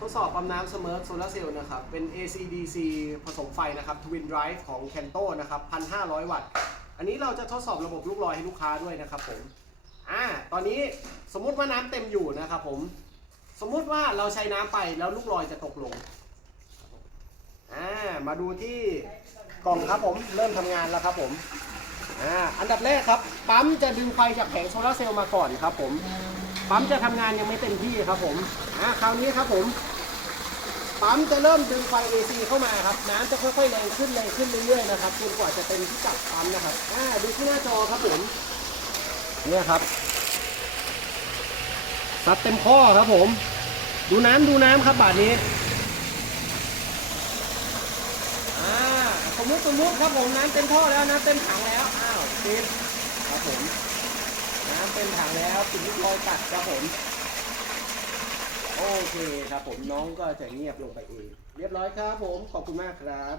ทดสอบปั๊มน้ำเสมอโซลาเซลล์นะครับ เป็น AC/DC ผสมไฟนะครับ Twin Drive ของ Kento นะครับ 1,500 วัตต์ อันนี้เราจะทดสอบระบบลูกลอยให้ลูกค้าด้วยนะครับผม อ่า ตอนนี้สมมุติว่าน้ำเต็มอยู่นะครับผม สมมุติว่าเราใช้น้ำไปแล้วลูกลอยจะตกลง อ่า มาดูที่กล่องครับผม เริ่มทำงานแล้วครับผม อ่า อันดับแรกครับ ปั๊มจะดึงไฟจากแผงโซลาร์เซลล์มาก่อนครับผม ปั๊มจะทำงานยังไม่เต็มที่ครับผม อ่า คราวนี้ครับผม ปั๊มจะเริ่มดึงไฟ AC เข้ามาครับ น้ำจะค่อยๆแรงขึ้นแรงขึ้นเรื่อยๆนะครับจนกว่าจะเต็มที่จับปั๊มนะครับอ่าดูที่หน้าจอครับผมเนี่ยครับซัดเต็มข้อครับผม ดูน้ำดูน้ำครับบาทนี้อ่าสมมุติสมมุติครับผมน้ำเต็มท่อแล้วน้ำเต็มถังแล้วอ้าวปิดครับผมน้ำเต็มถังแล้วปิดลูกลอยตัดครับผม โอเคครับผมน้องก็จะเงียบลงไปเอง เรียบร้อยครับผมขอบคุณมากครับ